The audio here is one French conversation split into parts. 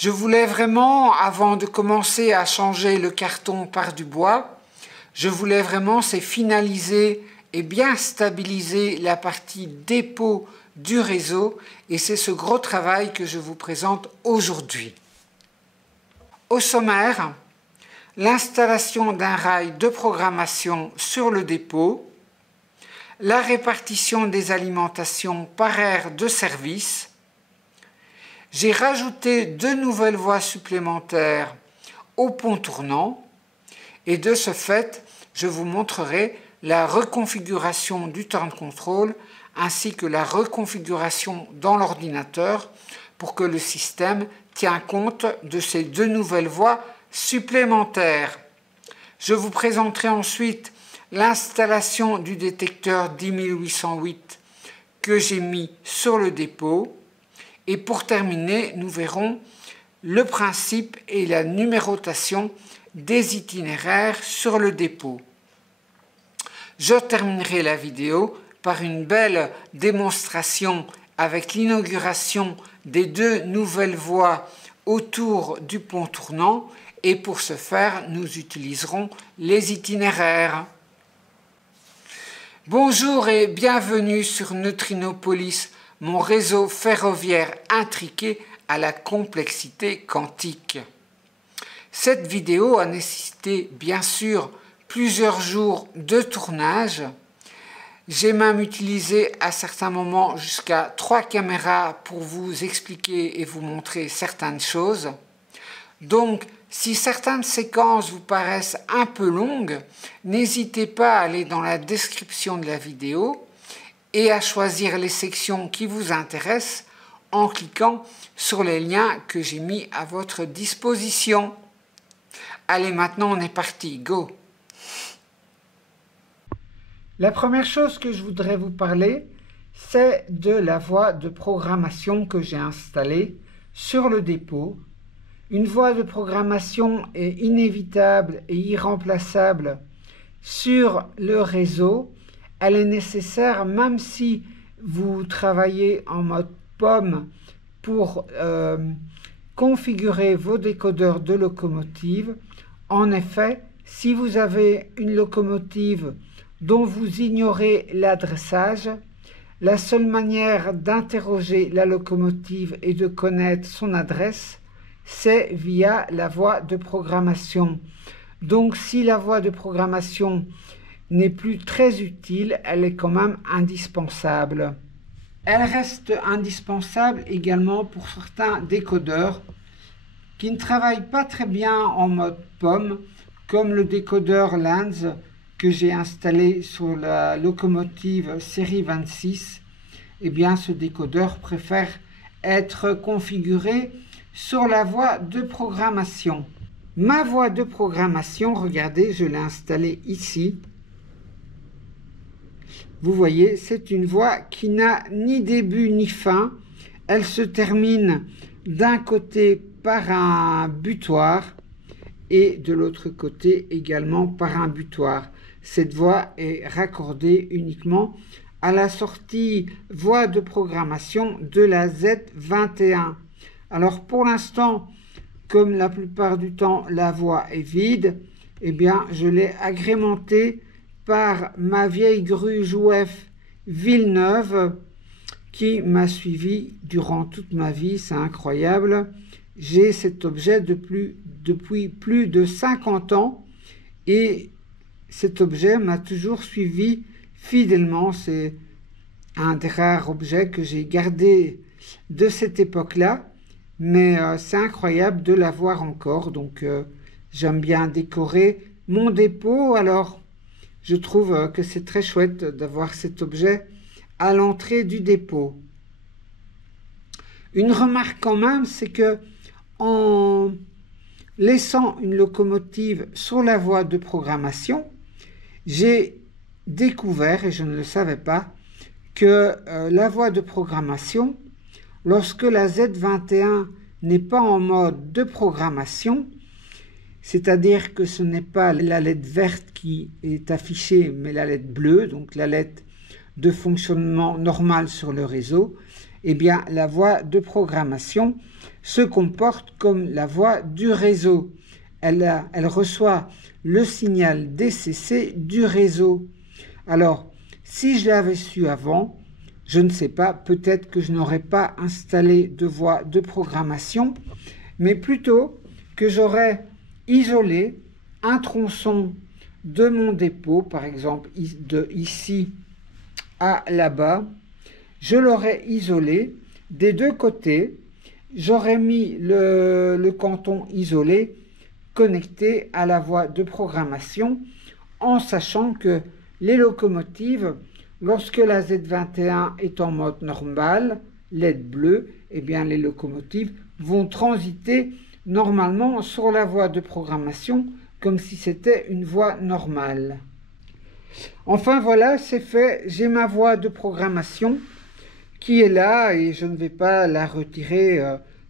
Je voulais vraiment, avant de commencer à changer le carton par du bois, je voulais vraiment finaliser et bien stabiliser la partie dépôt du réseau, et c'est ce gros travail que je vous présente aujourd'hui. Au sommaire, l'installation d'un rail de programmation sur le dépôt, la répartition des alimentations par aire de service. J'ai rajouté 2 nouvelles voies supplémentaires au pont tournant, et de ce fait, je vous montrerai la reconfiguration du temps de contrôle ainsi que la reconfiguration dans l'ordinateur pour que le système tienne compte de ces 2 nouvelles voies supplémentaires. Je vous présenterai ensuite l'installation du détecteur 10808 que j'ai mis sur le dépôt, et pour terminer, nous verrons le principe et la numérotation des itinéraires sur le dépôt. Je terminerai la vidéo par une belle démonstration avec l'inauguration des 2 nouvelles voies autour du pont tournant, et pour ce faire, nous utiliserons les itinéraires. Bonjour et bienvenue sur Neutrinopolis, mon réseau ferroviaire intriqué à la complexité quantique. Cette vidéo a nécessité bien sûr plusieurs jours de tournage. J'ai même utilisé à certains moments jusqu'à 3 caméras pour vous expliquer et vous montrer certaines choses. Donc, si certaines séquences vous paraissent un peu longues, n'hésitez pas à aller dans la description de la vidéo et à choisir les sections qui vous intéressent en cliquant sur les liens que j'ai mis à votre disposition. Allez, maintenant on est parti, go! La première chose que je voudrais vous parler, c'est de la voie de programmation que j'ai installée sur le dépôt. Une voie de programmation est inévitable et irremplaçable sur le réseau. Elle est nécessaire même si vous travaillez en mode pomme pour configurer vos décodeurs de locomotive. En effet, si vous avez une locomotive dont vous ignorez l'adressage, la seule manière d'interroger la locomotive et de connaître son adresse, c'est via la voie de programmation. Donc si la voie de programmation n'est plus très utile, elle est quand même indispensable. Elle reste indispensable également pour certains décodeurs qui ne travaillent pas très bien en mode pomme, comme le décodeur Lanz que j'ai installé sur la locomotive série 26. Eh bien, ce décodeur préfère être configuré sur la voie de programmation. Ma voie de programmation, regardez, je l'ai installée ici. Vous voyez, c'est une voie qui n'a ni début ni fin. Elle se termine d'un côté par un butoir et de l'autre côté également par un butoir. Cette voie est raccordée uniquement à la sortie voie de programmation de la Z21. Alors pour l'instant, comme la plupart du temps la voie est vide, eh bien je l'ai agrémentée par ma vieille grue Jouef Villeneuve qui m'a suivi durant toute ma vie, c'est incroyable. J'ai cet objet depuis plus de 50 ans et cet objet m'a toujours suivi fidèlement. C'est un des rares objets que j'ai gardé de cette époque-là, mais c'est incroyable de l'avoir encore. Donc j'aime bien décorer mon dépôt, alors je trouve que c'est très chouette d'avoir cet objet à l'entrée du dépôt. Une remarque quand même, c'est que en laissant une locomotive sur la voie de programmation, j'ai découvert, et je ne le savais pas, que la voie de programmation, lorsque la Z21 n'est pas en mode de programmation, c'est-à-dire que ce n'est pas la lettre verte qui est affichée, mais la lettre bleue, donc la lettre de fonctionnement normal sur le réseau, eh bien, la voie de programmation se comporte comme la voie du réseau. Elle reçoit le signal DCC du réseau. Alors, si je l'avais su avant, je ne sais pas, peut-être que je n'aurais pas installé de voie de programmation, mais plutôt que j'aurais isolé un tronçon de mon dépôt, par exemple de ici à là-bas, je l'aurais isolé des deux côtés, j'aurais mis le canton isolé connecté à la voie de programmation en sachant que les locomotives, lorsque la Z21 est en mode normal, LED bleu, eh bien les locomotives vont transiter normalement sur la voie de programmation comme si c'était une voie normale. Enfin voilà, c'est fait, j'ai ma voie de programmation qui est là et je ne vais pas la retirer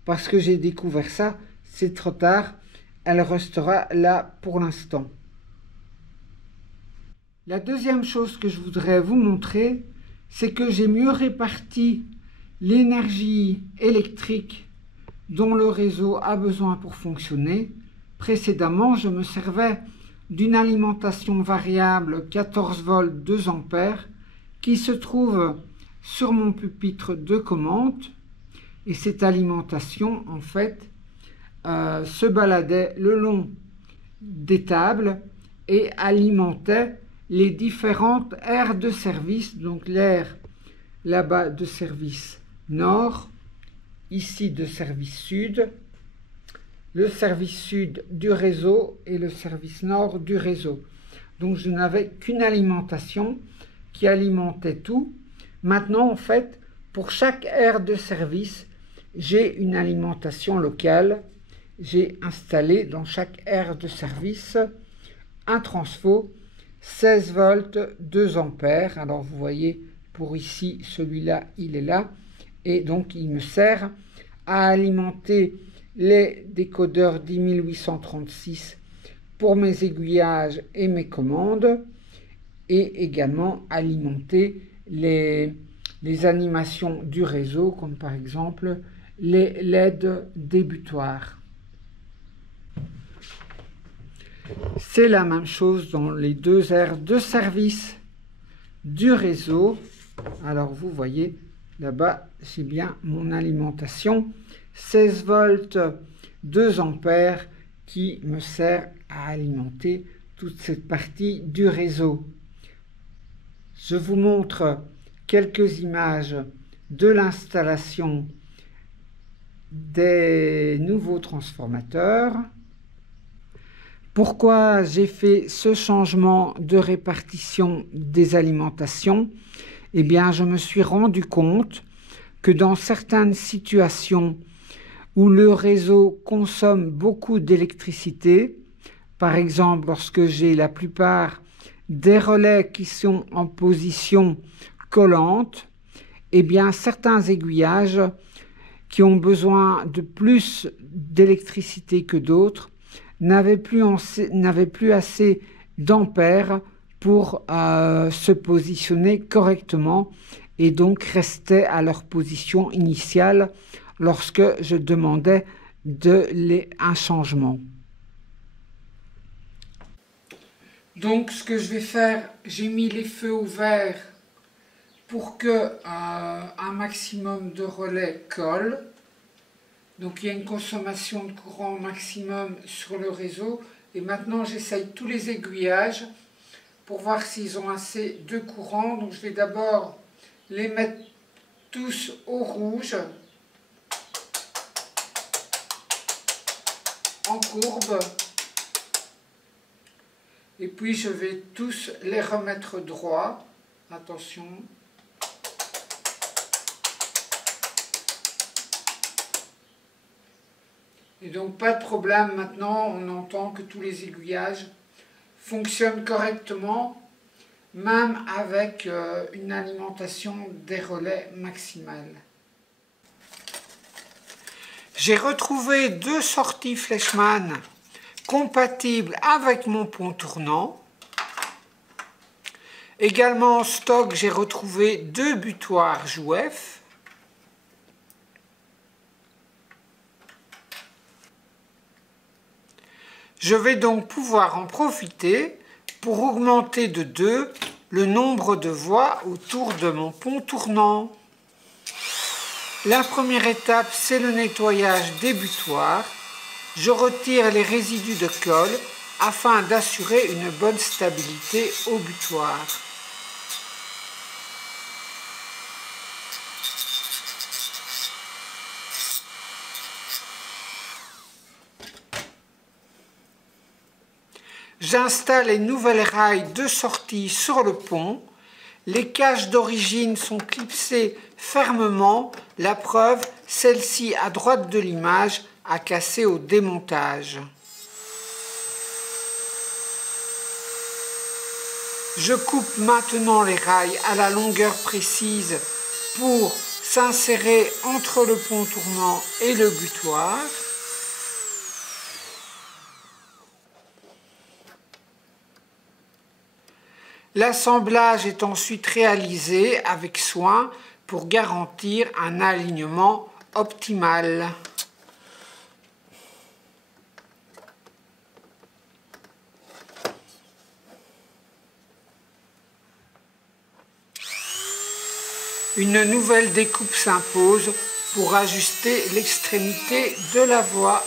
parce que j'ai découvert ça, c'est trop tard, elle restera là pour l'instant. La deuxième chose que je voudrais vous montrer, c'est que j'ai mieux réparti l'énergie électrique dont le réseau a besoin pour fonctionner. Précédemment, je me servais d'une alimentation variable 14 volts 2 ampères qui se trouve sur mon pupitre de commande. Et cette alimentation, en fait, se baladait le long des tables et alimentait les différentes aires de service, donc l'aire là-bas de service nord, ici de service sud, le service sud du réseau et le service nord du réseau. Donc je n'avais qu'une alimentation qui alimentait tout. Maintenant, en fait, pour chaque aire de service, j'ai une alimentation locale. J'ai installé dans chaque aire de service un transfo 16 volts 2 ampères. Alors vous voyez, pour ici, celui-là, il est là. Et donc, il me sert à alimenter les décodeurs 10836 pour mes aiguillages et mes commandes. Et également alimenter les animations du réseau, comme par exemple les LED débutoires. C'est la même chose dans les deux aires de service du réseau. Alors vous voyez, là-bas, j'ai bien mon alimentation 16 volts 2 ampères qui me sert à alimenter toute cette partie du réseau. Je vous montre quelques images de l'installation des nouveaux transformateurs. Pourquoi j'ai fait ce changement de répartition des alimentations? Eh bien, je me suis rendu compte que dans certaines situations où le réseau consomme beaucoup d'électricité, par exemple lorsque j'ai la plupart des relais qui sont en position collante, eh bien, certains aiguillages qui ont besoin de plus d'électricité que d'autres n'avaient plus assez d'ampères pour se positionner correctement et donc restaient à leur position initiale lorsque je demandais un changement. Donc ce que je vais faire, j'ai mis les feux ouverts pour que un maximum de relais colle. Donc il y a une consommation de courant maximum sur le réseau. Et maintenant j'essaye tous les aiguillages pour voir s'ils ont assez de courant. Donc je vais d'abord les mettre tous au rouge, en courbe. Et puis je vais tous les remettre droits. Attention. Et donc pas de problème maintenant, on entend que tous les aiguillages fonctionnent correctement, même avec une alimentation des relais maximale. J'ai retrouvé deux sorties Fleischmann compatibles avec mon pont tournant. Également en stock, j'ai retrouvé deux butoirs Jouef. Je vais donc pouvoir en profiter pour augmenter de 2 le nombre de voies autour de mon pont tournant. La première étape, c'est le nettoyage des butoirs. Je retire les résidus de colle afin d'assurer une bonne stabilité au butoir. J'installe les nouvelles rails de sortie sur le pont. Les cages d'origine sont clipsées fermement. La preuve, celle-ci à droite de l'image a cassé au démontage. Je coupe maintenant les rails à la longueur précise pour s'insérer entre le pont tournant et le butoir. L'assemblage est ensuite réalisé avec soin pour garantir un alignement optimal. Une nouvelle découpe s'impose pour ajuster l'extrémité de la voie.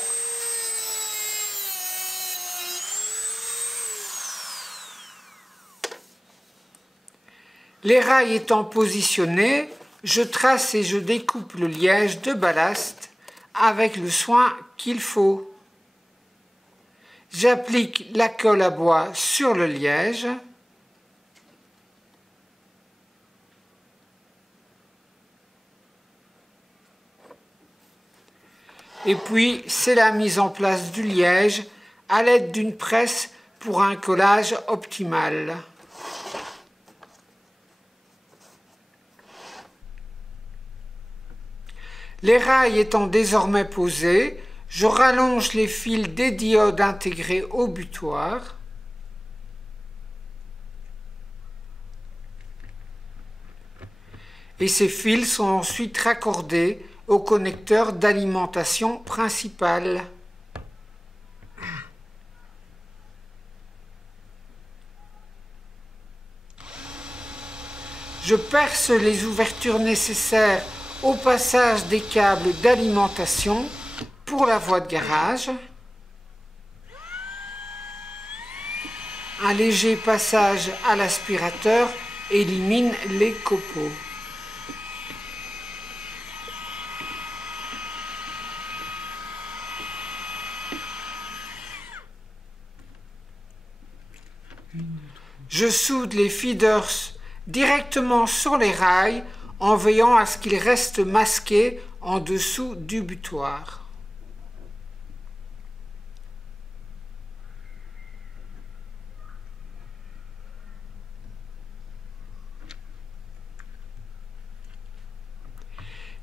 Les rails étant positionnés, je trace et je découpe le liège de ballast avec le soin qu'il faut. J'applique la colle à bois sur le liège. Et puis, c'est la mise en place du liège à l'aide d'une presse pour un collage optimal. Les rails étant désormais posés, je rallonge les fils des diodes intégrés au butoir. Et ces fils sont ensuite raccordés au connecteur d'alimentation principal. Je perce les ouvertures nécessaires au passage des câbles d'alimentation pour la voie de garage. Un léger passage à l'aspirateur élimine les copeaux. Je soude les feeders directement sur les rails en veillant à ce qu'ils restent masqués en dessous du butoir.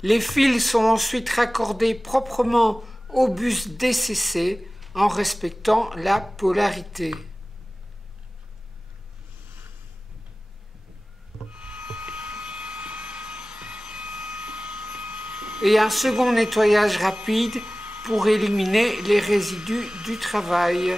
Les fils sont ensuite raccordés proprement au bus DCC en respectant la polarité. Et un second nettoyage rapide pour éliminer les résidus du travail.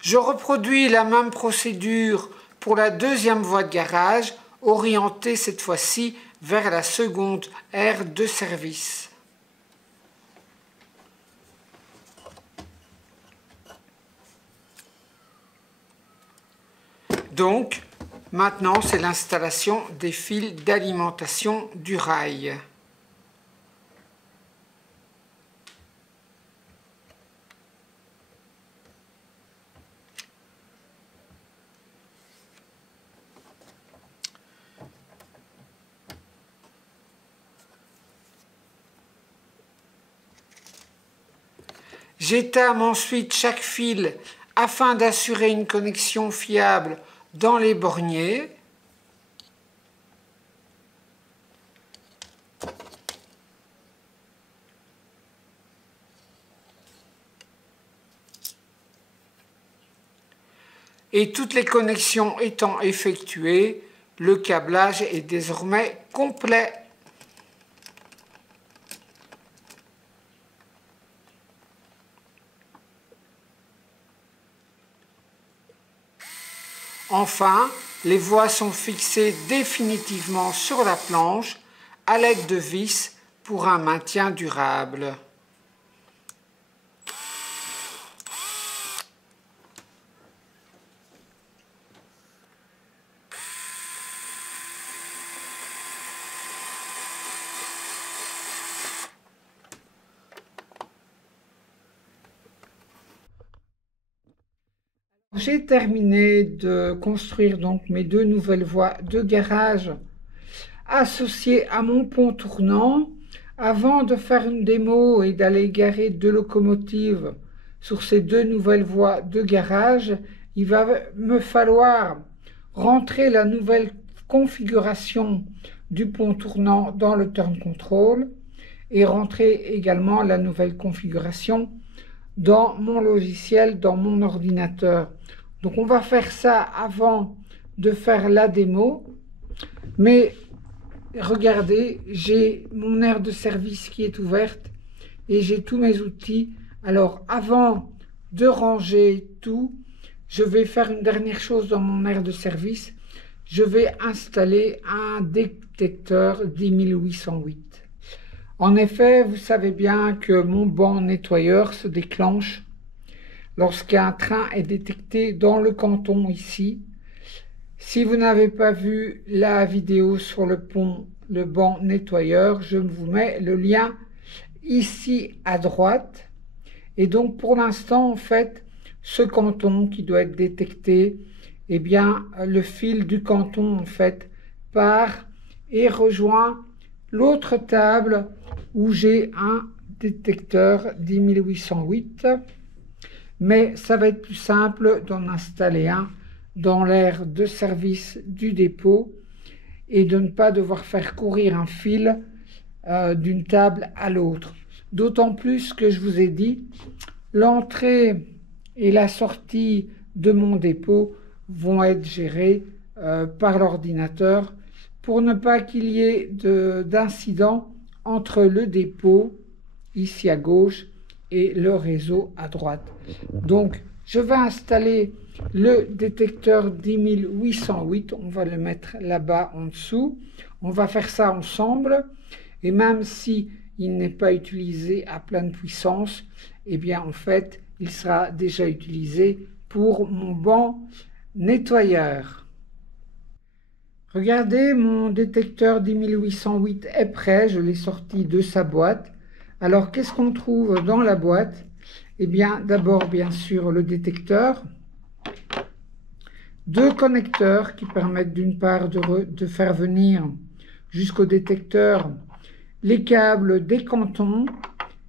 Je reproduis la même procédure pour la deuxième voie de garage, orientée cette fois-ci vers la seconde aire de service. Donc, maintenant, c'est l'installation des fils d'alimentation du rail. J'étame ensuite chaque fil afin d'assurer une connexion fiable dans les borniers. Et toutes les connexions étant effectuées, le câblage est désormais complet. Enfin, les voies sont fixées définitivement sur la planche à l'aide de vis pour un maintien durable. J'ai terminé de construire donc mes deux nouvelles voies de garage associées à mon pont tournant. Avant de faire une démo et d'aller garer deux locomotives sur ces deux nouvelles voies de garage, il va me falloir rentrer la nouvelle configuration du pont tournant dans le turn control et rentrer également la nouvelle configuration dans mon logiciel, dans mon ordinateur. Donc on va faire ça avant de faire la démo, mais regardez, j'ai mon aire de service qui est ouverte et j'ai tous mes outils. Alors avant de ranger tout, je vais faire une dernière chose dans mon aire de service. Je vais installer un détecteur 10808. En effet, vous savez bien que mon banc nettoyeur se déclenche lorsqu'un train est détecté dans le canton ici. Si vous n'avez pas vu la vidéo sur le pont, le banc nettoyeur, je vous mets le lien ici à droite. Et donc pour l'instant, en fait, ce canton qui doit être détecté, eh bien, le fil du canton, en fait, part et rejoint l'autre table où j'ai un détecteur 10808, mais ça va être plus simple d'en installer un dans l'aire de service du dépôt et de ne pas devoir faire courir un fil d'une table à l'autre. D'autant plus que je vous ai dit, l'entrée et la sortie de mon dépôt vont être gérées par l'ordinateur pour ne pas qu'il y ait d'incident entre le dépôt, ici à gauche, et le réseau à droite. Donc, je vais installer le détecteur 10808, on va le mettre là-bas en dessous. On va faire ça ensemble, et même si il n'est pas utilisé à pleine puissance, eh bien, en fait, il sera déjà utilisé pour mon banc nettoyeur. Regardez, mon détecteur 10808 est prêt, je l'ai sorti de sa boîte. Alors, qu'est-ce qu'on trouve dans la boîte? Eh bien, d'abord, bien sûr, le détecteur. Deux connecteurs qui permettent d'une part de faire venir jusqu'au détecteur les câbles des cantons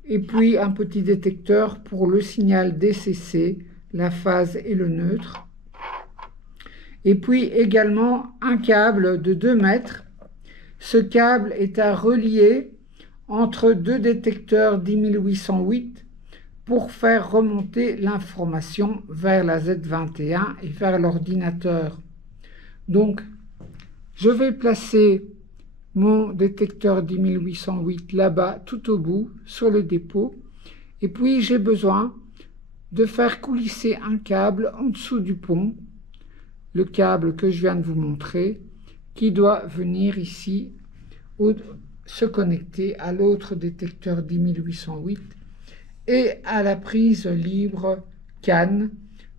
et puis un petit détecteur pour le signal DCC, la phase et le neutre. Et puis également un câble de 2 mètres. Ce câble est à relier entre deux détecteurs 10808 pour faire remonter l'information vers la Z21 et vers l'ordinateur. Donc, je vais placer mon détecteur 10808 là-bas, tout au bout, sur le dépôt. Et puis, j'ai besoin de faire coulisser un câble en dessous du pont, le câble que je viens de vous montrer, qui doit venir ici se connecter à l'autre détecteur 10808 et à la prise libre CAN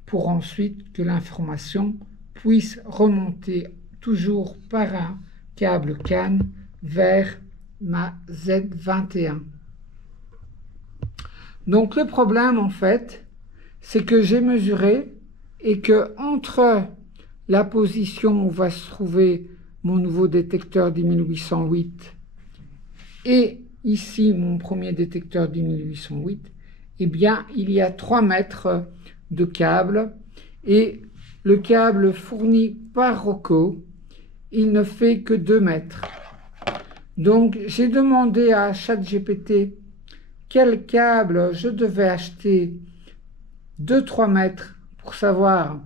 pour ensuite que l'information puisse remonter toujours par un câble CAN vers ma Z21. Donc le problème en fait, c'est que j'ai mesuré et que entre la position où va se trouver mon nouveau détecteur 10808 et ici mon premier détecteur 10808, eh bien il y a 3 mètres de câble et le câble fourni par Rocco, il ne fait que 2 mètres. Donc j'ai demandé à ChatGPT quel câble je devais acheter de 3 mètres pour savoir,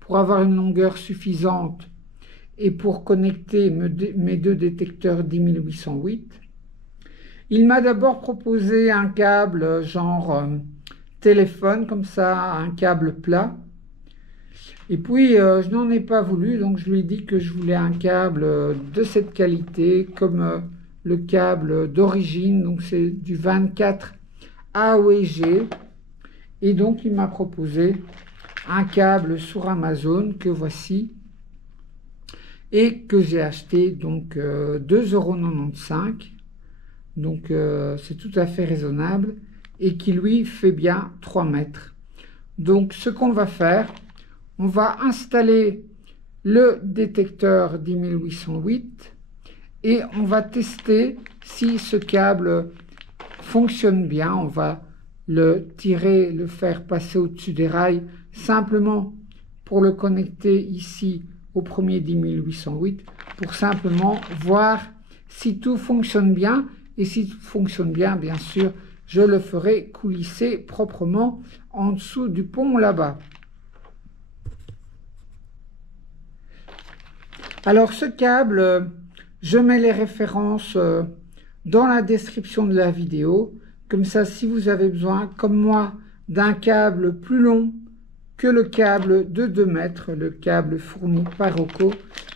pour avoir une longueur suffisante et pour connecter mes deux détecteurs 10808. Il m'a d'abord proposé un câble genre téléphone, comme ça, un câble plat. Et puis, je n'en ai pas voulu, donc je lui ai dit que je voulais un câble de cette qualité, comme le câble d'origine, donc c'est du 24 AOG. Et donc, il m'a proposé un câble sur Amazon que voici et que j'ai acheté donc 2,95 €. Donc, c'est tout à fait raisonnable et qui lui fait bien 3 mètres. Donc, ce qu'on va faire, on va installer le détecteur 10808 et on va tester si ce câble fonctionne bien. On va le tirer, le faire passer au-dessus des rails simplement pour le connecter ici au premier 10808 pour simplement voir si tout fonctionne bien. Et si tout fonctionne bien, bien sûr, je le ferai coulisser proprement en dessous du pont là-bas. Alors ce câble, je mets les références dans la description de la vidéo. Comme ça, si vous avez besoin, comme moi, d'un câble plus long que le câble de 2 mètres, le câble fourni par Rocco,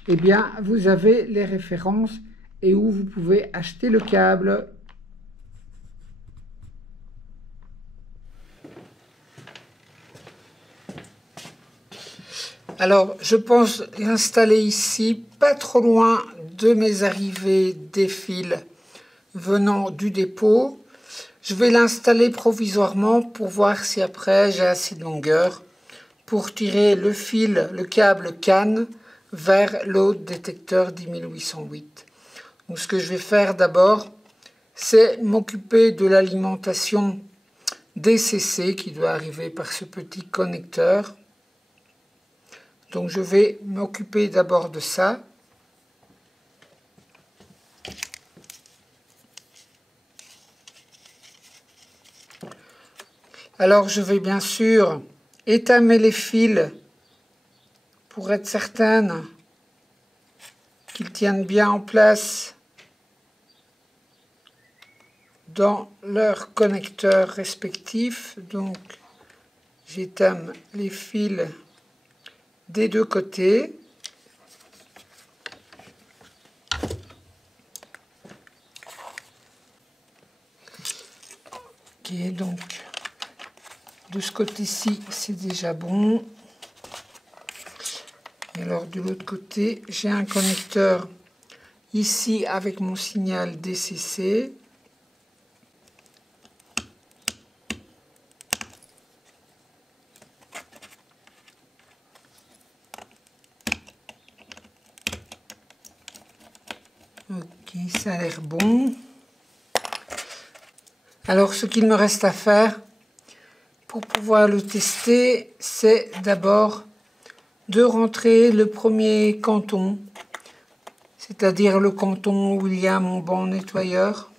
eh bien, vous avez les références et où vous pouvez acheter le câble. Alors, je pense l'installer ici, pas trop loin de mes arrivées des fils venant du dépôt. Je vais l'installer provisoirement pour voir si après j'ai assez de longueur pour tirer le fil, le câble CAN vers l'autre détecteur 10808. Donc ce que je vais faire d'abord, c'est m'occuper de l'alimentation DCC qui doit arriver par ce petit connecteur. Donc je vais m'occuper d'abord de ça. Alors je vais bien sûr étamer les fils pour être certaine qu'ils tiennent bien en place dans leurs connecteurs respectifs. Donc j'étame les fils des deux côtés. Ok, donc de ce côté-ci, c'est déjà bon. Et alors de l'autre côté, j'ai un connecteur ici avec mon signal DCC. Ok, ça a l'air bon. Alors ce qu'il me reste à faire pour pouvoir le tester, c'est d'abord de rentrer le premier canton, c'est-à-dire le canton où il y a mon banc nettoyeur.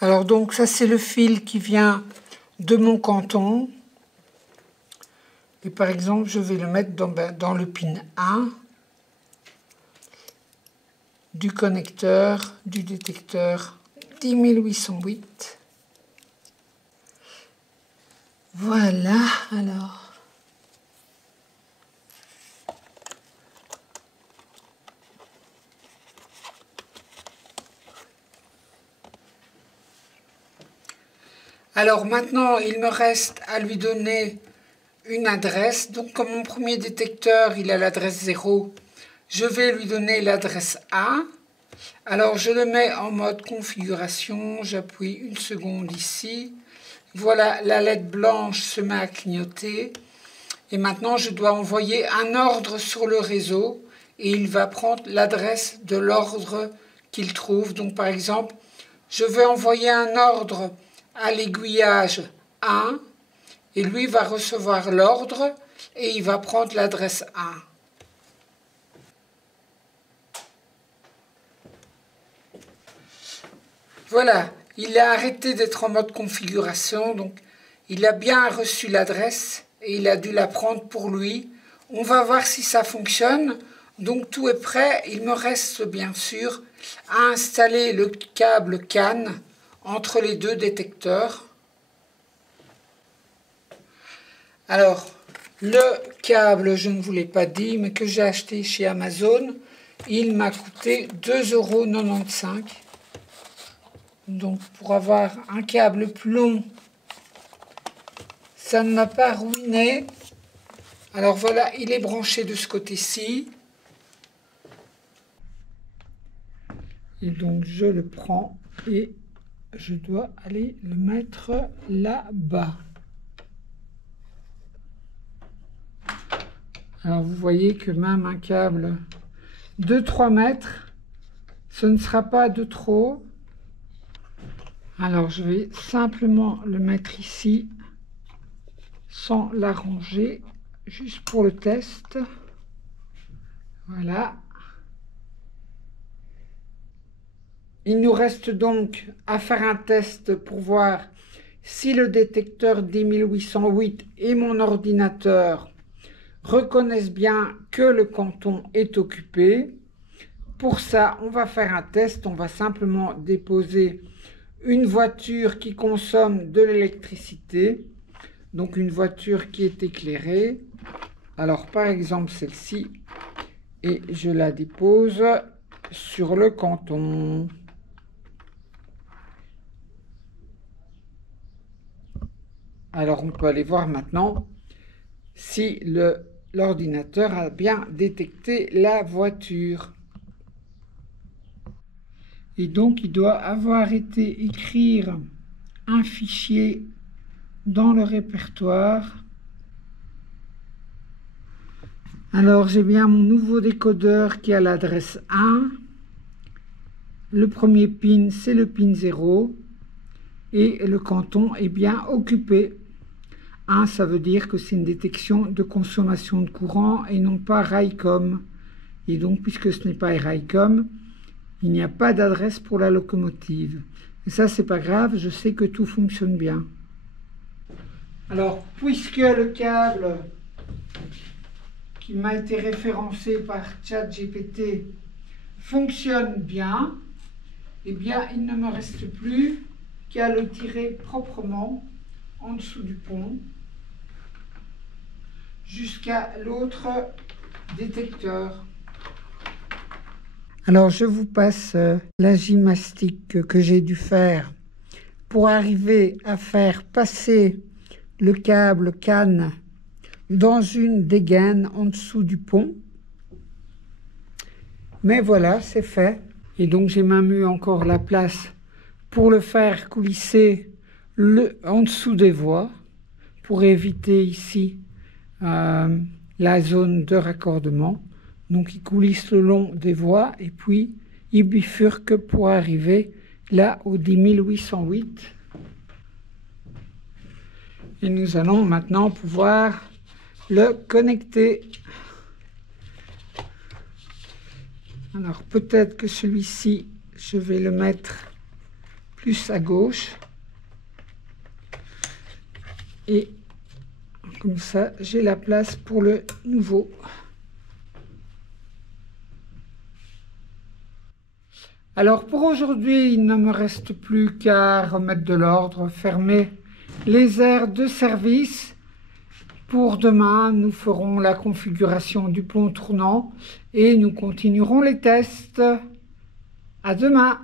Alors donc ça c'est le fil qui vient de mon canton. Et par exemple je vais le mettre dans le pin 1 du connecteur du détecteur 10808. Voilà, alors. Alors maintenant, il me reste à lui donner une adresse. Donc comme mon premier détecteur, il a l'adresse 0, je vais lui donner l'adresse 1. Alors je le mets en mode configuration, j'appuie une seconde ici. Voilà, la LED blanche se met à clignoter. Et maintenant, je dois envoyer un ordre sur le réseau et il va prendre l'adresse de l'ordre qu'il trouve. Donc par exemple, je vais envoyer un ordre à l'aiguillage 1 et lui va recevoir l'ordre et il va prendre l'adresse 1. Voilà, il a arrêté d'être en mode configuration, donc il a bien reçu l'adresse et il a dû la prendre pour lui. On va voir si ça fonctionne. Donc tout est prêt. Il me reste bien sûr à installer le câble CAN entre les deux détecteurs. Alors, le câble, je ne vous l'ai pas dit, mais que j'ai acheté chez Amazon, il m'a coûté 2,95 €. Donc, pour avoir un câble plus long, ça ne m'a pas ruiné. Alors voilà, il est branché de ce côté-ci. Et donc, je le prends et je dois aller le mettre là-bas. Alors, vous voyez que même un câble de 3 mètres, ce ne sera pas de trop. Alors, je vais simplement le mettre ici, sans l'arranger, juste pour le test. Voilà. Il nous reste donc à faire un test pour voir si le détecteur 10808 et mon ordinateur reconnaissent bien que le canton est occupé. Pour ça, on va faire un test. On va simplement déposer une voiture qui consomme de l'électricité. Donc une voiture qui est éclairée. Alors par exemple celle-ci. Et je la dépose sur le canton. Alors on peut aller voir maintenant si l'ordinateur a bien détecté la voiture. Et donc il doit avoir été écrire un fichier dans le répertoire. Alors j'ai bien mon nouveau décodeur qui a l'adresse 1. Le premier pin c'est le pin 0 et le canton est bien occupé. 1, ça veut dire que c'est une détection de consommation de courant et non pas RICOM. Et donc, puisque ce n'est pas RICOM, il n'y a pas d'adresse pour la locomotive. Et ça, c'est pas grave, je sais que tout fonctionne bien. Alors, puisque le câble qui m'a été référencé par ChatGPT fonctionne bien, eh bien, il ne me reste plus qu'à le tirer proprement en dessous du pont jusqu'à l'autre détecteur. Alors je vous passe la gymnastique que j'ai dû faire pour arriver à faire passer le câble CAN dans une dégaine en dessous du pont. Mais voilà, c'est fait. Et donc j'ai même eu encore la place pour le faire coulisser en dessous des voies, pour éviter ici la zone de raccordement. Donc il coulisse le long des voies et puis il bifurque pour arriver là au 10808. Et nous allons maintenant pouvoir le connecter. Alors peut-être que celui-ci, je vais le mettre plus à gauche. Et comme ça, j'ai la place pour le nouveau. Alors pour aujourd'hui, il ne me reste plus qu'à remettre de l'ordre, fermer les aires de service. Pour demain, nous ferons la configuration du pont tournant et nous continuerons les tests. À demain!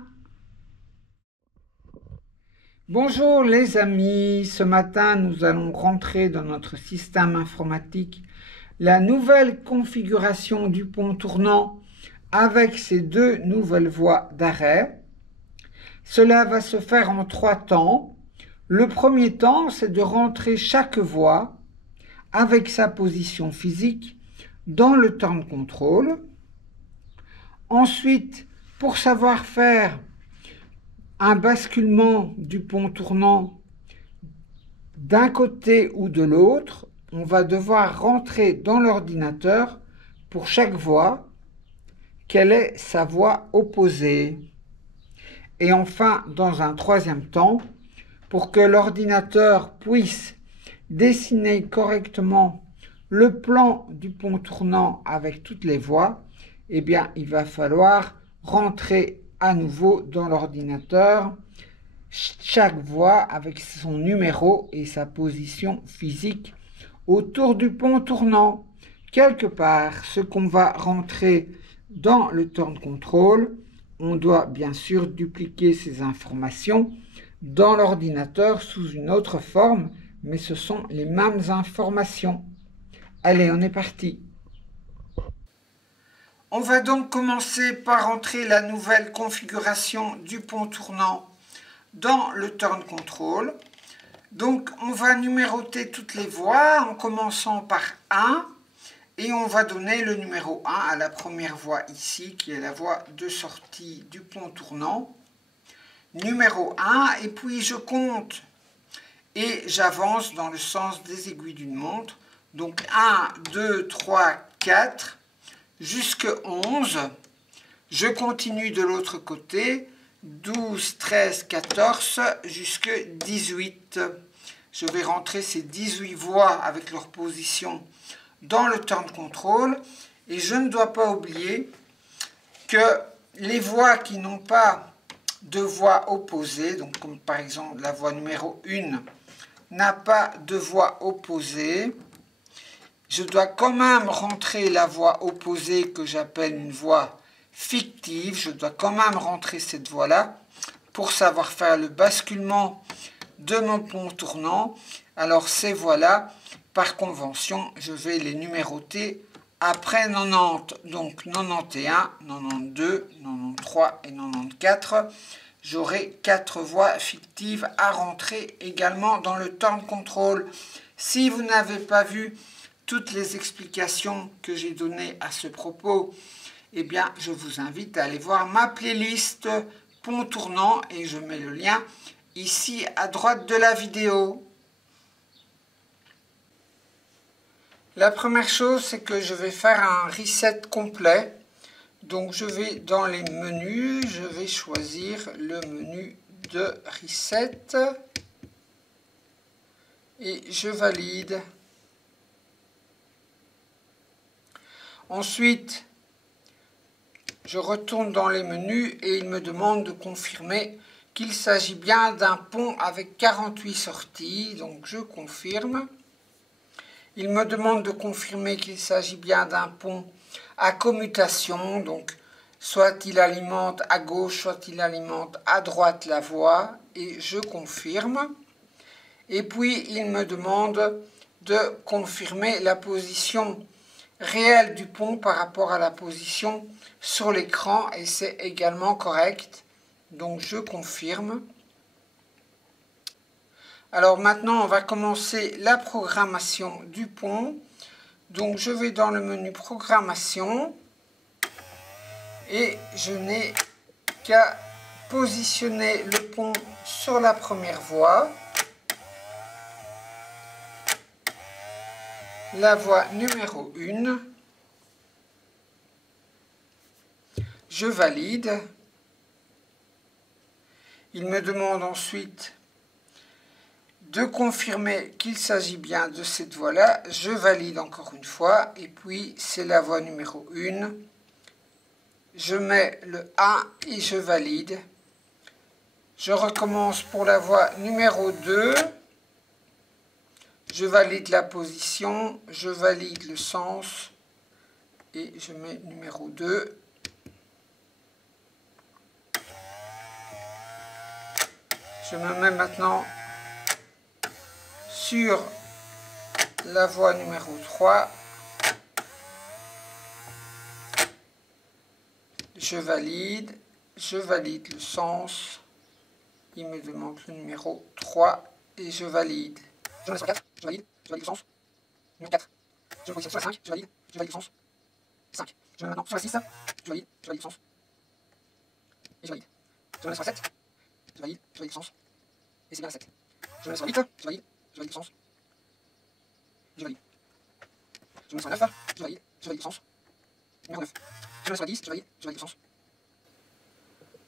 Bonjour les amis, ce matin nous allons rentrer dans notre système informatique la nouvelle configuration du pont tournant avec ces deux nouvelles voies d'arrêt. Cela va se faire en 3 temps. Le premier temps, c'est de rentrer chaque voie avec sa position physique dans le temps de contrôle. Ensuite, pour savoir faire un basculement du pont tournant d'un côté ou de l'autre, on va devoir rentrer dans l'ordinateur pour chaque voie quelle est sa voie opposée. Et enfin, dans un troisième temps, pour que l'ordinateur puisse dessiner correctement le plan du pont tournant avec toutes les voies, eh bien, il va falloir rentrer à nouveau dans l'ordinateur chaque voie avec son numéro et sa position physique autour du pont tournant. Quelque part, ce qu'on va rentrer dans le turn control, on doit bien sûr dupliquer ces informations dans l'ordinateur sous une autre forme, mais ce sont les mêmes informations. Allez, on est parti. On va donc commencer par entrer la nouvelle configuration du pont tournant dans le turn control. Donc on va numéroter toutes les voies en commençant par 1 et on va donner le numéro 1 à la première voie ici qui est la voie de sortie du pont tournant. Numéro 1 et puis je compte et j'avance dans le sens des aiguilles d'une montre. Donc 1, 2, 3, 4 jusque 11. Je continue de l'autre côté. 12, 13, 14 jusque 18. Je vais rentrer ces 18 voies avec leur position dans le turn control. Et je ne dois pas oublier que les voies qui n'ont pas de voie opposée, donc comme par exemple la voie numéro 1 n'a pas de voie opposée, je dois quand même rentrer la voie opposée que j'appelle une voie fictive. Je dois quand même rentrer cette voie-là pour savoir faire le basculement de mon pont tournant. Alors ces voies-là, par convention, je vais les numéroter après 90. Donc 91, 92, 93 et 94. J'aurai 4 voies fictives à rentrer également dans le turn control. Si vous n'avez pas vu toutes les explications que j'ai données à ce propos, eh bien, je vous invite à aller voir ma playlist pont tournant et je mets le lien ici à droite de la vidéo. La première chose, c'est que je vais faire un reset complet. Donc, je vais dans les menus, je vais choisir le menu de reset et je valide. Ensuite, je retourne dans les menus et il me demande de confirmer qu'il s'agit bien d'un pont avec 48 sorties. Donc je confirme. Il me demande de confirmer qu'il s'agit bien d'un pont à commutation. Donc soit il alimente à gauche, soit il alimente à droite la voie. Et je confirme. Et puis il me demande de confirmer la position réel du pont par rapport à la position sur l'écran et c'est également correct. Donc je confirme. Alors maintenant on va commencer la programmation du pont. Donc je vais dans le menu programmation et je n'ai qu'à positionner le pont sur la première voie. La voie numéro 1, je valide. Il me demande ensuite de confirmer qu'il s'agit bien de cette voie-là. Je valide encore une fois. Et puis, c'est la voie numéro 1. Je mets le 1 et je valide. Je recommence pour la voie numéro 2. Je valide la position, je valide le sens et je mets numéro 2. Je me mets maintenant sur la voie numéro 3. Je valide le sens. Il me demande le numéro 3 et je valide. Je mets sur 4, je valide le sens. Numéro 4. Je me positionne sur la 5, je valide le sens. 5. Je me mets maintenant sur la 6, je valide le sens. Et je valide. Je me mets sur la 7, je valide le sens. Et c'est bien la 7. Je me mets sur la 8, je valide le sens. Je valide. Je me mets sur la 9, je valide le sens. Numéro 9. Je me mets sur la 10, je valide le sens.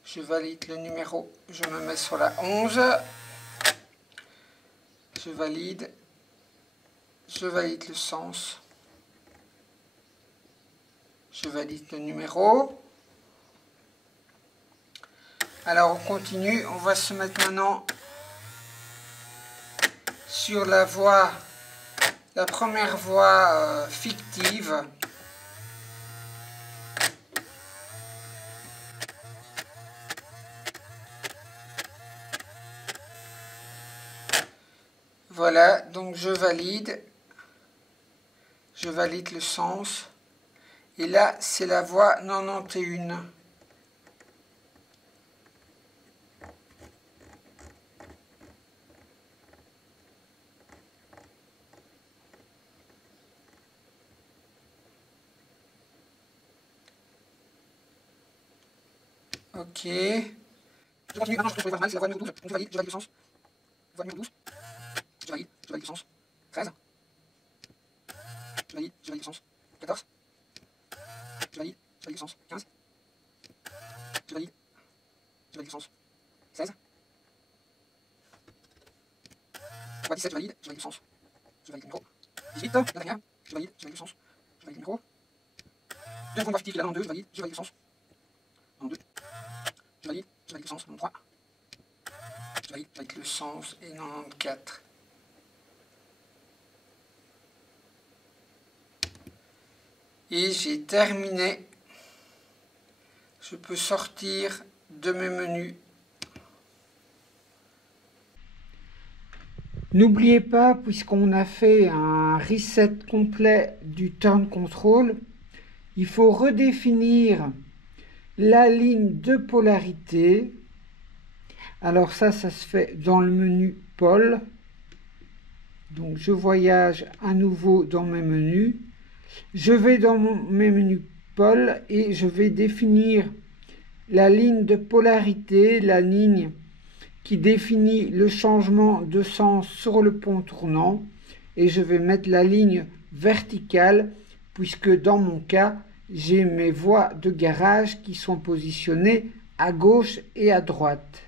Je valide le numéro, je me mets sur la 11. Je valide le sens, je valide le numéro. Alors on continue, on va se mettre maintenant sur la voie la première voie fictive. Voilà, donc je valide le sens. Et là, c'est la voie 91. Ok. Je continue, maintenant je trouve mal, c'est la voie numéro 12. Donc je valide le sens. Voie numéro 12. Je valide le sens. 13. Je valide le sens. 14. Je valide le sens. 15. Je valide le sens. 16. Voie 17, je valide le sens. Je valide le numéro. 18, la dernière. Je valide le sens. Je valide le numéro. Deuxième voie fictive, la 92, je valide le sens. 92. Je valide le sens. 93. Je valide le sens. Et 94. Et j'ai terminé. Je peux sortir de mes menus. N'oubliez pas, puisqu'on a fait un reset complet du turn control, il faut redéfinir la ligne de polarité. Alors ça se fait dans le menu pôle. Donc je voyage à nouveau dans mes menus. Je vais dans mes menus pôle et je vais définir la ligne de polarité, la ligne qui définit le changement de sens sur le pont tournant, et je vais mettre la ligne verticale puisque dans mon cas j'ai mes voies de garage qui sont positionnées à gauche et à droite.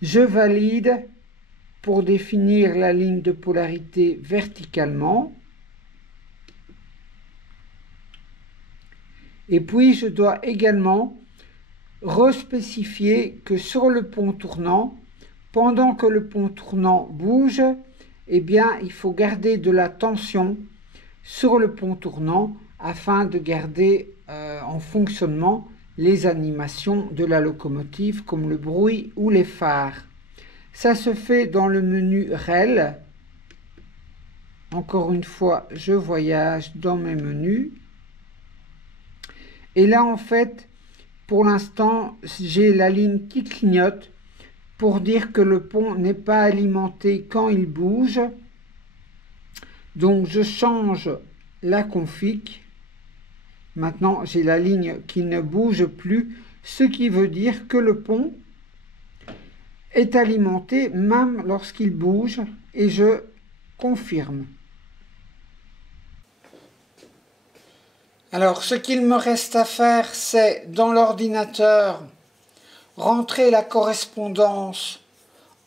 Je valide pour définir la ligne de polarité verticalement. Et puis je dois également respécifier que sur le pont tournant, pendant que le pont tournant bouge, eh bien, il faut garder de la tension sur le pont tournant afin de garder en fonctionnement les animations de la locomotive comme le bruit ou les phares. Ça se fait dans le menu REL. Encore une fois, je voyage dans mes menus. Et là, en fait, pour l'instant, j'ai la ligne qui clignote pour dire que le pont n'est pas alimenté quand il bouge. Donc, je change la config. Maintenant, j'ai la ligne qui ne bouge plus, ce qui veut dire que le pont est alimenté même lorsqu'il bouge, et je confirme. Alors, ce qu'il me reste à faire, c'est dans l'ordinateur rentrer la correspondance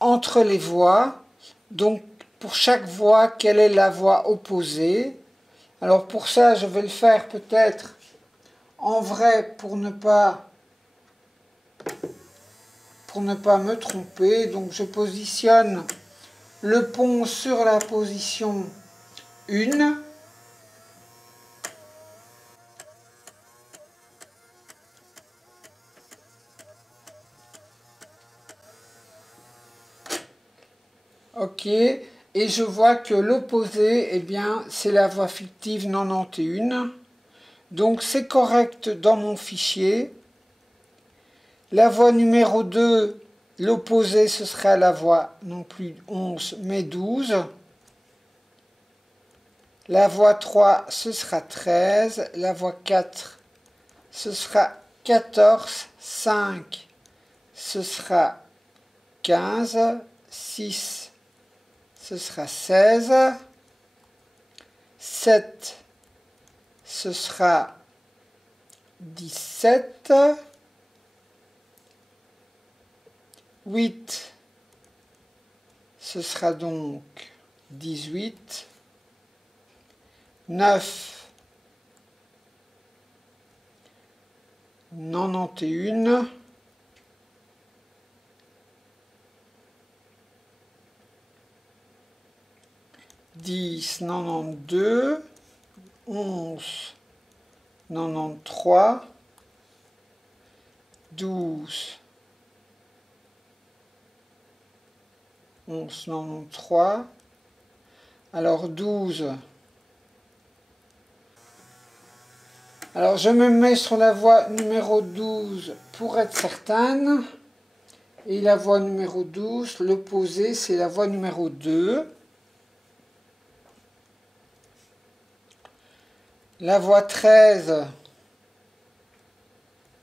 entre les voies. Donc, pour chaque voie, quelle est la voie opposée? Alors, pour ça, je vais le faire peut-être en vrai pour ne pas me tromper. Donc, je positionne le pont sur la position 1. Ok, et je vois que l'opposé, eh bien, c'est la voie fictive 91. Donc c'est correct dans mon fichier. La voie numéro 2, l'opposé, ce sera la voie non plus 11, mais 12. La voie 3, ce sera 13. La voie 4, ce sera 14. 5, ce sera 15. 6, ce sera 16, 7, ce sera 17, 8, ce sera donc 18, 9, 91, 10, 92, 11, 93, 12, 11, 93. Alors 12. Alors je me mets sur la voie numéro 12 pour être certaine. Et la voie numéro 12, l'opposé, c'est la voie numéro 2. La voie 13,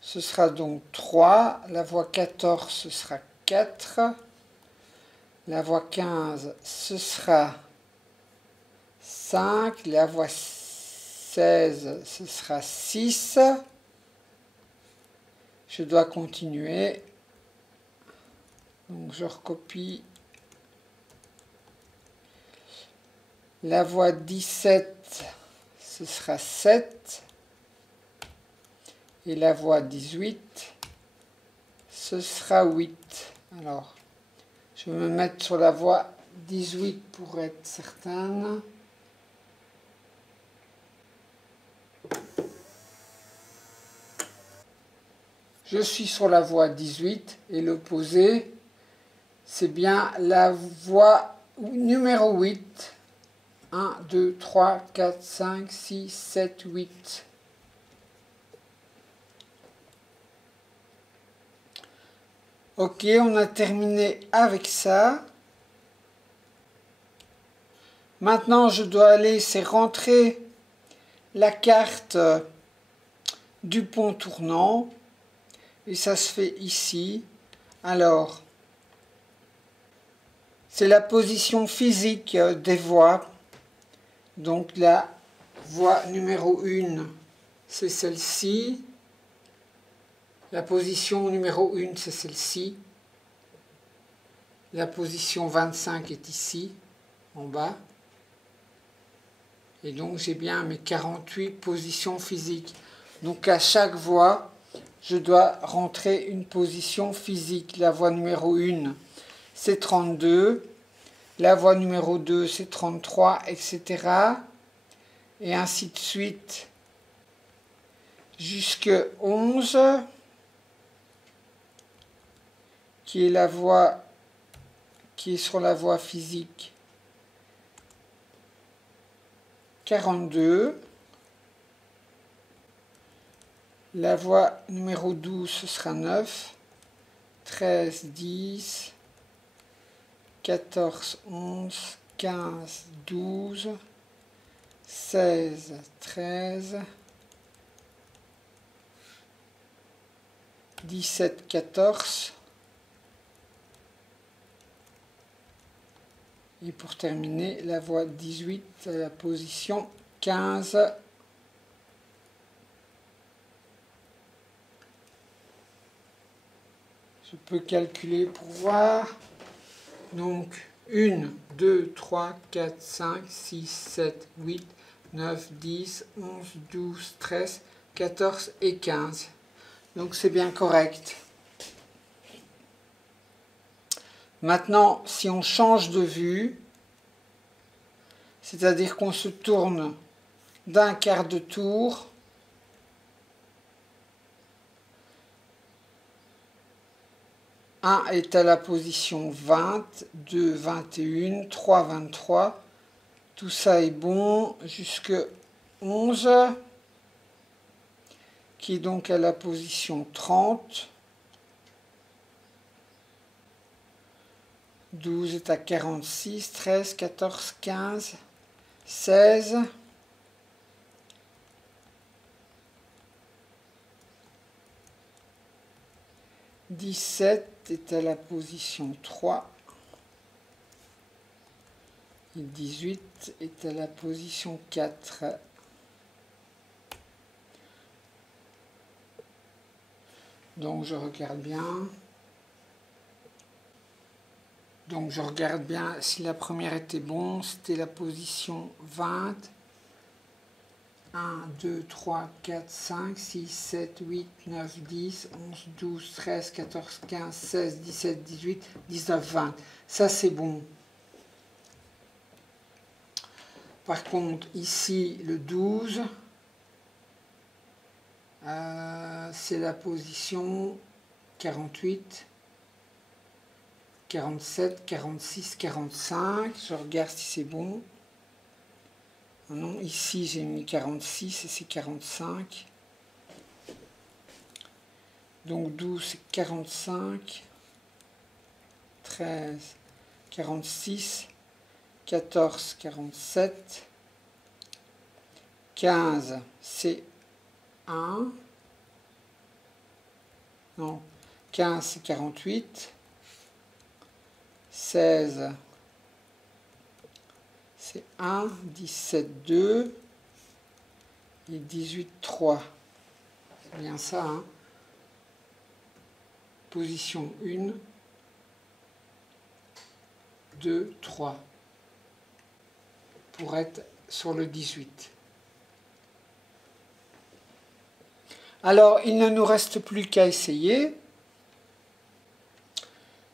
ce sera donc 3. La voie 14, ce sera 4. La voie 15, ce sera 5. La voie 16, ce sera 6. Je dois continuer. Donc je recopie. La voie 17, ce sera 7. Et la voie 18, ce sera 8. Alors, je vais me mettre sur la voie 18 pour être certaine. Je suis sur la voie 18 et l'opposé, c'est bien la voie numéro 8. 1, 2, 3, 4, 5, 6, 7, 8. Ok, on a terminé avec ça. Maintenant, je dois aller, c'est rentrer la carte du pont tournant. Et ça se fait ici. Alors, c'est la position physique des voies. Donc la voie numéro 1, c'est celle-ci. La position numéro 1, c'est celle-ci. La position 25 est ici, en bas. Et donc j'ai bien mes 48 positions physiques. Donc à chaque voie, je dois rentrer une position physique. La voie numéro 1, c'est 32. La voie numéro 2, c'est 33, etc. Et ainsi de suite jusque 11, qui est la voie qui est sur la voie physique 42. La voie numéro 12, ce sera 9, 13, 10, 14, 11, 15, 12, 16, 13, 17, 14. Et pour terminer, la voie 18, la position 15. Je peux calculer pour voir. Donc 1, 2, 3, 4, 5, 6, 7, 8, 9, 10, 11, 12, 13, 14 et 15. Donc c'est bien correct. Maintenant, si on change de vue, c'est-à-dire qu'on se tourne d'un quart de tour, un est à la position 20, 2, 21, 3, 23. Tout ça est bon jusque 11, qui est donc à la position 30. 12 est à 46, 13, 14, 15, 16. 17 est à la position 3. Et 18 est à la position 4. Donc je regarde bien. Donc je regarde bien si la première était bon. C'était la position 20. 1, 2, 3, 4, 5, 6, 7, 8, 9, 10, 11, 12, 13, 14, 15, 16, 17, 18, 19, 20. Ça c'est bon. Par contre, ici, le 12, c'est la position 48, 47, 46, 45. Je regarde si c'est bon. Non, ici, j'ai mis 46 et c'est 45. Donc 12, c'est 45. 13, 46. 14, 47. 15, c'est 1. Non, 15, c'est 48. 16, c'est 1. 17, 2. Et 18, 3. C'est bien ça, hein. Position 1, 2, 3. Pour être sur le 18. Alors, il ne nous reste plus qu'à essayer.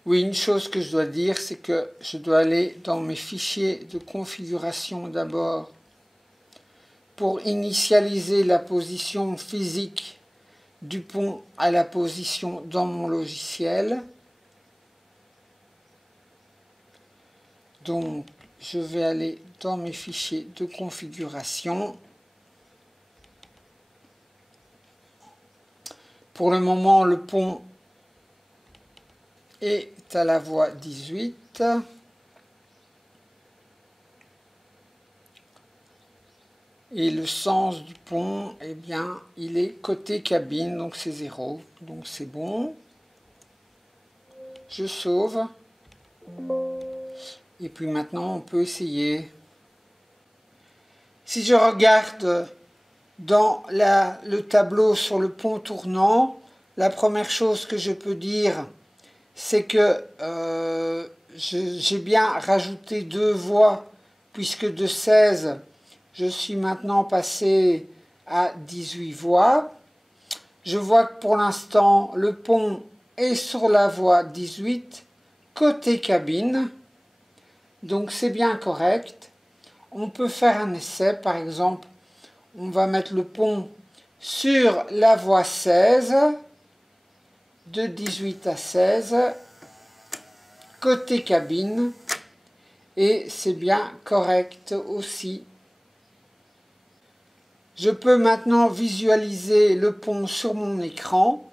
Oui, une chose que je dois dire, c'est que je dois aller dans mes fichiers de configuration d'abord pour initialiser la position physique du pont à la position dans mon logiciel. Donc, je vais aller dans mes fichiers de configuration. Pour le moment, le pont est à la voie 18. Et le sens du pont, eh bien, il est côté cabine, donc c'est 0. Donc c'est bon. Je sauve. Et puis maintenant, on peut essayer. Si je regarde dans le tableau sur le pont tournant, la première chose que je peux dire, c'est que j'ai bien rajouté 2 voies, puisque de 16, je suis maintenant passé à 18 voies. Je vois que pour l'instant, le pont est sur la voie 18, côté cabine. Donc c'est bien correct. On peut faire un essai, par exemple, on va mettre le pont sur la voie 16, de 18 à 16, côté cabine, et c'est bien correct aussi. Je peux maintenant visualiser le pont sur mon écran,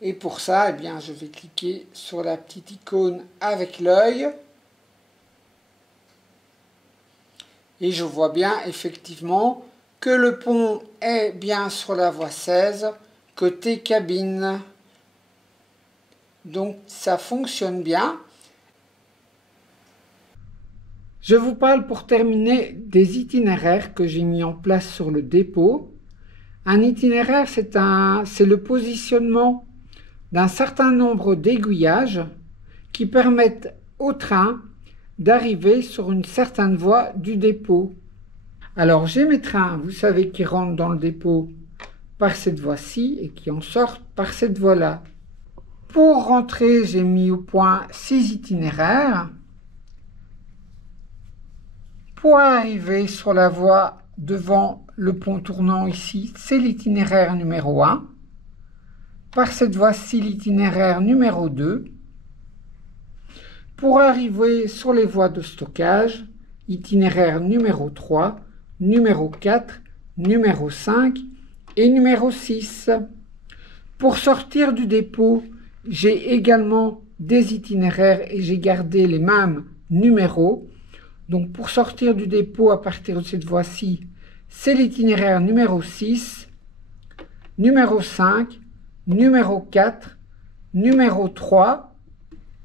et pour ça, eh bien, je vais cliquer sur la petite icône avec l'œil. Et je vois bien effectivement que le pont est bien sur la voie 16, côté cabine. Donc ça fonctionne bien. Je vous parle pour terminer des itinéraires que j'ai mis en place sur le dépôt. Un itinéraire, c'est le positionnement d'un certain nombre d'aiguillages qui permettent au train d'arriver sur une certaine voie du dépôt. Alors j'ai mes trains, vous savez, qui rentrent dans le dépôt par cette voie-ci et qui en sortent par cette voie-là. Pour rentrer, j'ai mis au point 6 itinéraires. Pour arriver sur la voie devant le pont tournant ici, c'est l'itinéraire numéro 1. Par cette voie-ci, l'itinéraire numéro 2. Pour arriver sur les voies de stockage, itinéraire numéro 3, numéro 4, numéro 5 et numéro 6. Pour sortir du dépôt, j'ai également des itinéraires et j'ai gardé les mêmes numéros. Donc pour sortir du dépôt à partir de cette voie-ci, c'est l'itinéraire numéro 6, numéro 5, numéro 4, numéro 3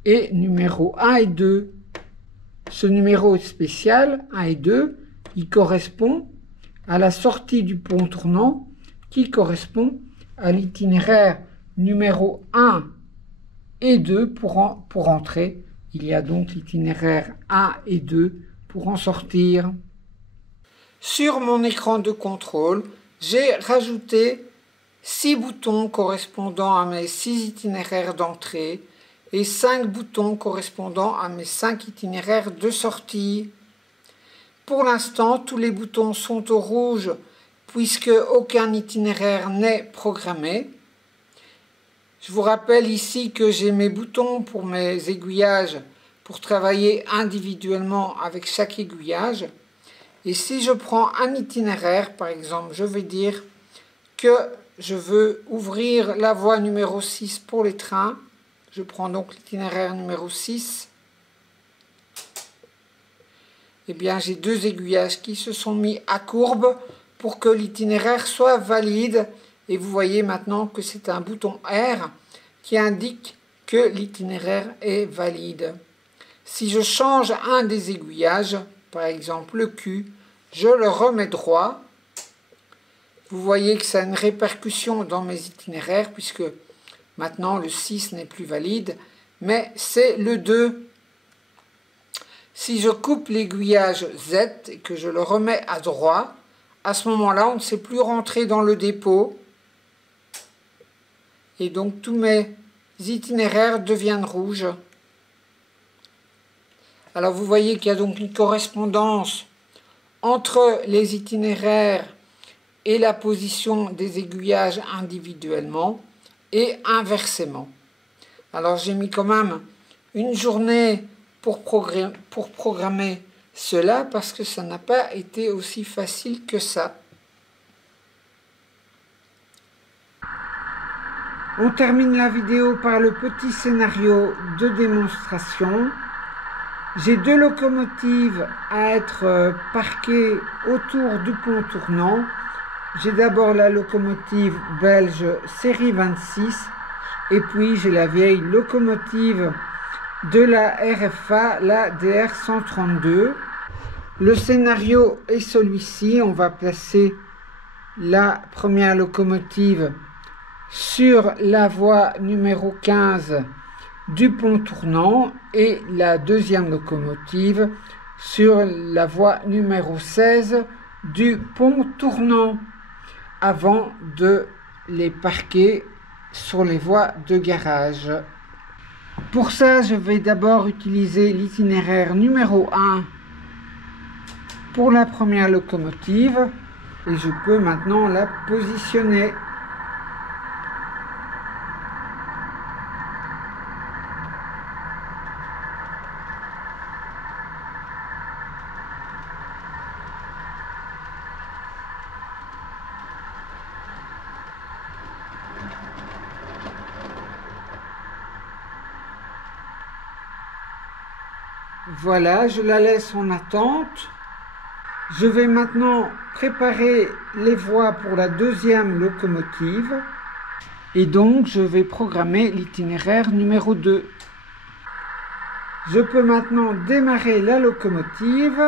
et numéro 1 et 2. Ce numéro spécial, 1 et 2, il correspond à la sortie du pont tournant qui correspond à l'itinéraire numéro 1 et 2 pour entrer. Il y a donc l'itinéraire 1 et 2 pour en sortir. Sur mon écran de contrôle, j'ai rajouté 6 boutons correspondant à mes 6 itinéraires d'entrée et 5 boutons correspondant à mes 5 itinéraires de sortie. Pour l'instant, tous les boutons sont au rouge puisque aucun itinéraire n'est programmé. Je vous rappelle ici que j'ai mes boutons pour mes aiguillages pour travailler individuellement avec chaque aiguillage. Et si je prends un itinéraire, par exemple, je vais dire que je veux ouvrir la voie numéro 6 pour les trains. Je prends donc l'itinéraire numéro 6. Eh bien, j'ai deux aiguillages qui se sont mis à courbe pour que l'itinéraire soit valide. Et vous voyez maintenant que c'est un bouton R qui indique que l'itinéraire est valide. Si je change un des aiguillages, par exemple le Q, je le remets droit. Vous voyez que ça a une répercussion dans mes itinéraires puisque maintenant le 6 n'est plus valide, mais c'est le 2. Si je coupe l'aiguillage Z et que je le remets à droite, à ce moment-là, on ne sait plus rentrer dans le dépôt. Et donc, tous mes itinéraires deviennent rouges. Alors, vous voyez qu'il y a donc une correspondance entre les itinéraires et la position des aiguillages individuellement et inversement. Alors, j'ai mis quand même une journée pour programmer cela parce que ça n'a pas été aussi facile que ça. On termine la vidéo par le petit scénario de démonstration. J'ai deux locomotives à être parquées autour du pont tournant. J'ai d'abord la locomotive belge série 26 et puis j'ai la vieille locomotive de la RFA, la DR 132. Le scénario est celui-ci. On va placer la première locomotive sur la voie numéro 15 du pont tournant et la deuxième locomotive sur la voie numéro 16 du pont tournant avant de les parquer sur les voies de garage. Pour ça, je vais d'abord utiliser l'itinéraire numéro 1 pour la première locomotive et je peux maintenant la positionner. Voilà, je la laisse en attente. Je vais maintenant préparer les voies pour la deuxième locomotive. Et donc, je vais programmer l'itinéraire numéro 2. Je peux maintenant démarrer la locomotive.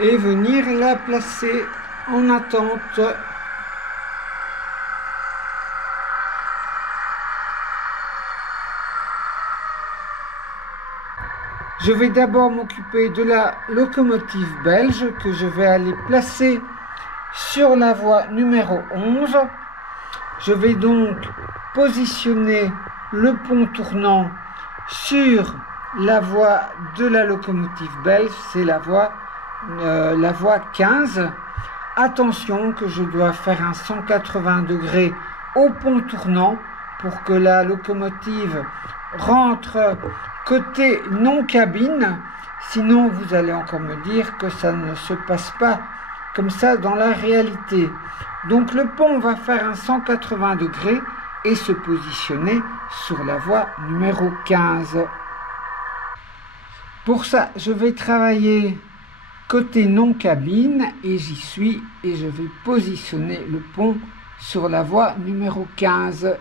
Et venir la placer en attente. Je vais d'abord m'occuper de la locomotive belge que je vais aller placer sur la voie numéro 11. Je vais donc positionner le pont tournant sur la voie de la locomotive belge, c'est la voie 15. Attention que je dois faire un 180 degrés au pont tournant pour que la locomotive rentre côté non cabine, sinon vous allez encore me dire que ça ne se passe pas comme ça dans la réalité. Donc le pont va faire un 180 degrés et se positionner sur la voie numéro 15. Pour ça, je vais travailler côté non cabine et j'y suis et je vais positionner le pont sur la voie numéro 15.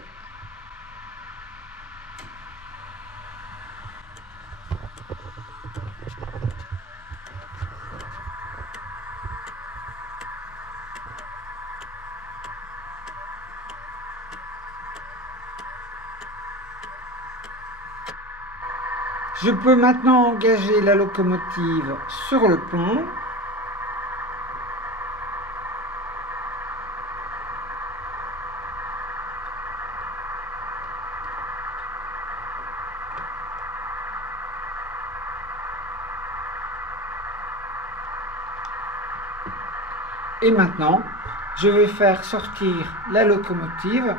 Je peux maintenant engager la locomotive sur le pont. Et maintenant, je vais faire sortir la locomotive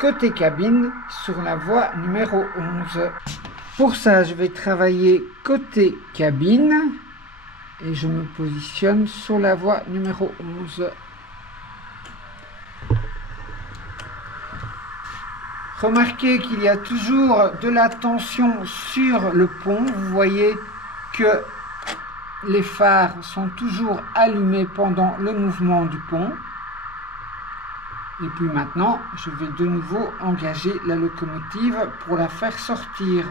côté cabine sur la voie numéro 11. Pour ça, je vais travailler côté cabine et je me positionne sur la voie numéro 11. Remarquez qu'il y a toujours de la tension sur le pont. Vous voyez que les phares sont toujours allumés pendant le mouvement du pont. Et puis maintenant, je vais de nouveau engager la locomotive pour la faire sortir.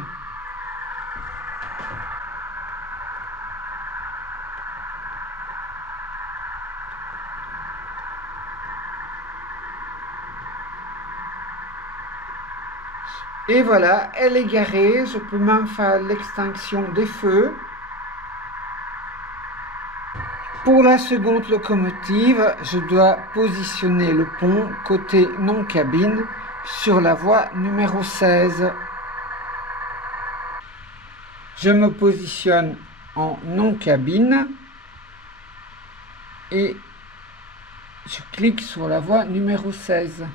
Et voilà, elle est garée. Je peux même faire l'extinction des feux. Pour la seconde locomotive, je dois positionner le pont côté non-cabine sur la voie numéro 16. Je me positionne en non-cabine et je clique sur la voie numéro 16.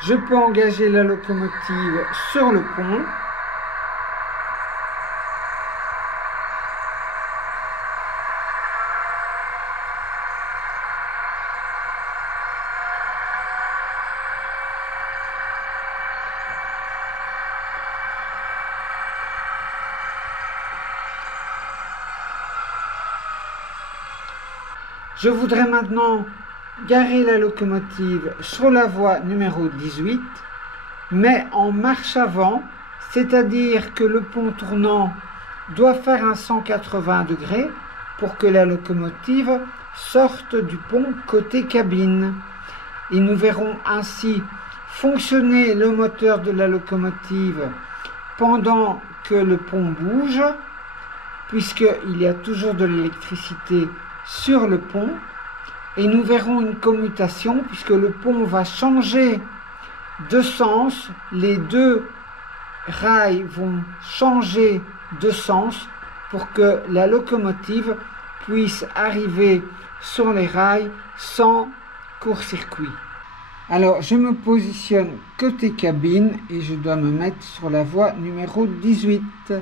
Je peux engager la locomotive sur le pont. Je voudrais maintenant garer la locomotive sur la voie numéro 18, mais en marche avant, c'est-à-dire que le pont tournant doit faire un 180 degrés pour que la locomotive sorte du pont côté cabine. Et nous verrons ainsi fonctionner le moteur de la locomotive pendant que le pont bouge, puisqu'il y a toujours de l'électricité sur le pont. Et nous verrons une commutation puisque le pont va changer de sens. Les deux rails vont changer de sens pour que la locomotive puisse arriver sur les rails sans court-circuit. Alors je me positionne côté cabine et je dois me mettre sur la voie numéro 18.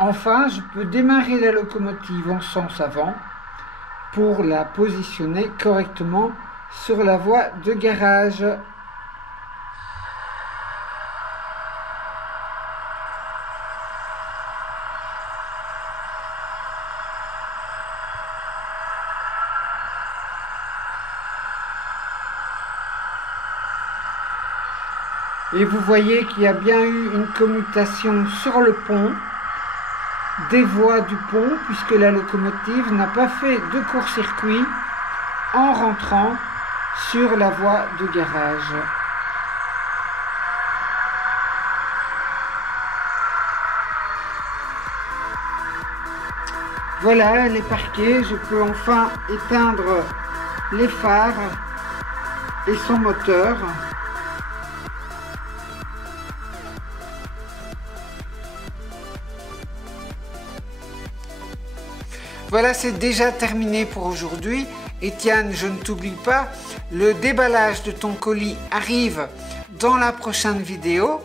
Enfin, je peux démarrer la locomotive en sens avant pour la positionner correctement sur la voie de garage. Et vous voyez qu'il y a bien eu une commutation sur le pont des voies du pont, puisque la locomotive n'a pas fait de court-circuit en rentrant sur la voie de garage. Voilà, elle est parquée. Je peux enfin éteindre les phares et son moteur. Voilà, c'est déjà terminé pour aujourd'hui. Etienne, je ne t'oublie pas, le déballage de ton colis arrive dans la prochaine vidéo.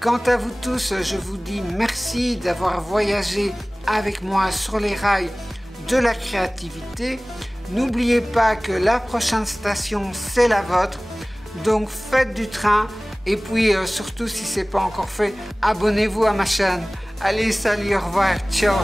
Quant à vous tous, je vous dis merci d'avoir voyagé avec moi sur les rails de la créativité. N'oubliez pas que la prochaine station, c'est la vôtre. Donc faites du train et puis surtout si ce n'est pas encore fait, abonnez-vous à ma chaîne. Allez, salut, au revoir, ciao.